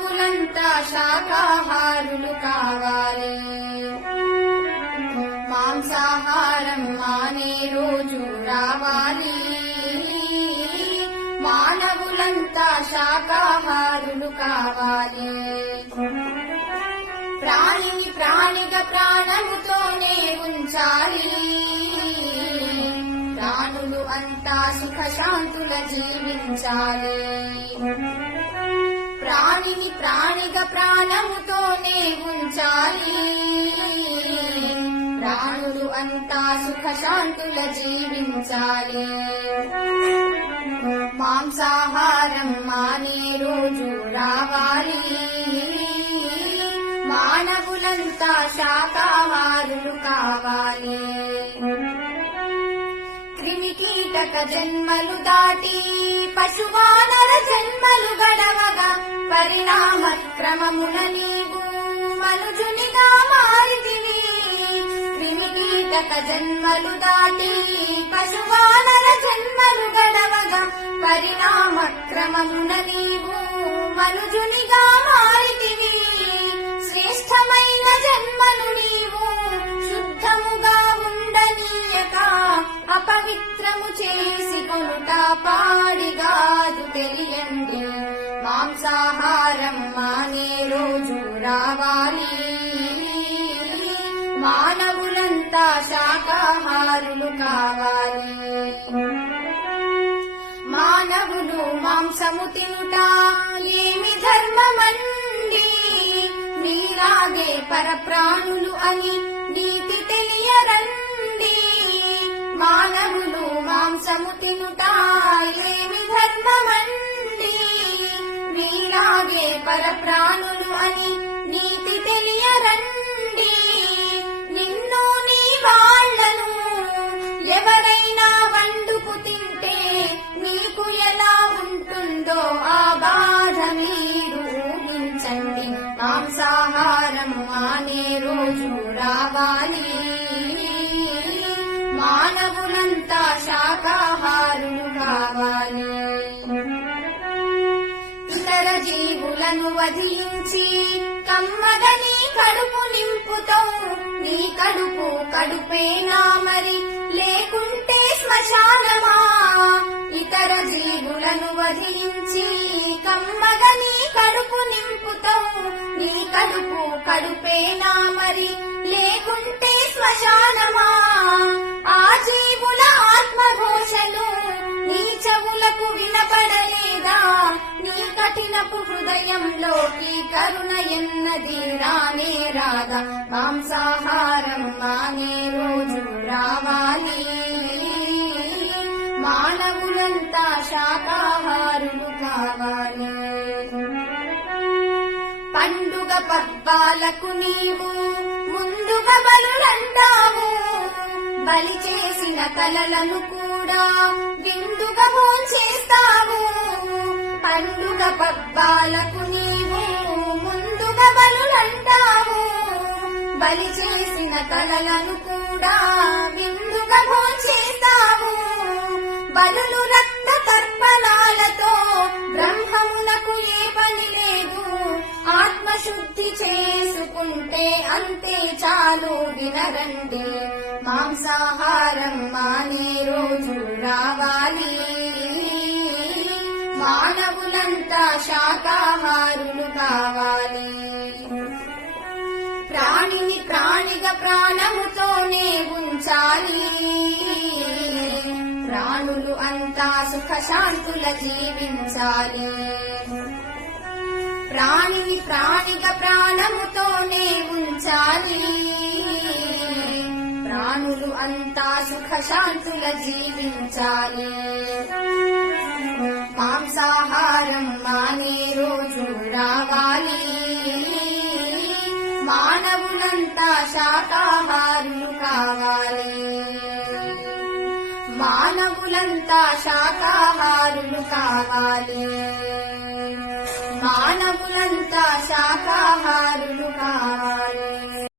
మానవులంతా శాకాహారులు కావాలి. మాంసాహారం మానే రోజు రావాలి. మానవులంతా శాకాహారులు కావాలి. ప్రాణిని ప్రాణిగా ప్రాణముతోనే ఉంచాలి. ప్రాణులు అంతా సుఖశాంతుల జీవించాలి. ప్రాణిని ప్రాణిగా ప్రాణముతోనే ఉంచాలి. ప్రాణులు అంతా సుఖశాంతుల జీవించాలి. మాంసాహారం మానే రోజు రావాలి. మానవులంతా శాకాహారులు కావాలి. క్రిమికీటక జన్మలు దాటి పశువానర జన్మలు గడవగా పరిణామ క్రమమున నీవు మనుజునిగా మారితివి. క్రిమికీటక జన్మలు దాటి పశువానర జన్మలు గడవగా పరిణామ క్రమమున నీవు మనుజునిగా మారితివి. శ్రేష్టమైన జన్మను నీవు శుద్ధముగా ఉండనీయక అపవిత్రము చేసి కొనుట పాడిగాదు తెలియండి. మాంసాహారం మానే రోజు రావాలి. మానవులంతా శాకాహారులు కావాలి. మానవులు మాంసము తినుట ఏమి ధర్మమండి. నీలాగే పరప్రాణులు అని నీతి తెలియరండి. మానవులు మాంసము తినుట ఏమి ధర్మమండి. నీలాగే పరప్రాణులు అని నీతి తెలియరండి. నిన్ను నీ వాళ్ళను ఎవరైనా వండుకు తింటే నీకు ఎలా ఉంటుందో ఆ బాధ మీరు ఊహించండి. మాంసాహారం మానే రోజు రావాలి. మానవులంతా శాకాహారులు కావాలి. ఇతర జీవులను వధించి కమ్మగని కడుపు నింపుతావు. నీ కడుపు కడుపేనా మరి లేకుంటే శ్మశానమా. ఇతర జీవులను వధించి కమ్మగని కడుపు నింపుతావు. నీ కడుపు కడుపేనా మరి లేకుంటే శ్మశానమా. ఆ జీవుల ఆత్మఘోషలు నీ చెవులకు వినపడలేదా. నీ కఠినపు హృదయంలోకి కరుణ ఎన్నది రానే రాగా. మాంసాహారం మానే రోజు రావాలి. మానవులంతా శాకాహారులు కావాలి. పండుగ పబ్బాలకు నీవు ముందుగా బలులంటావు. బలి చేసిన తలలను కూడా విందుగా భోంచేస్తావు. పండుగ పబ్బాలకు నీవు ముందుగా బలులంటావు. బలి చేసిన తలలను కూడా విందుగా భోంచేస్తావు. బలులు రక్త తర్పణాలతో బ్రహ్మమునకు ఏ పని లేదు. ఆత్మశుద్ధి చేసుకుంటే అంతే చాలు వినరండి. మాంసాహారం మానే రోజు రావాలి. మానవులంతా శాకాహారులు కావాలి. ప్రాణిని ప్రాణిగా ప్రాణముతోనే ఉంచాలి. ప్రాణులు అంతా సుఖశాంతుల జీవించాలి. ప్రాణిని ప్రాణిగా ప్రాణముతోనే ఉంచాలి. ప్రాణులు అంతా సుఖశాంతుల జీవించాలి. మాంసాహారం మానే రోజు రావాలి. మానవులంతా శాకాహారులు కావాలి. మానవులంతా శాకాహారులు కావాలి. మానవులంతా శాకాహారులు కావాలి.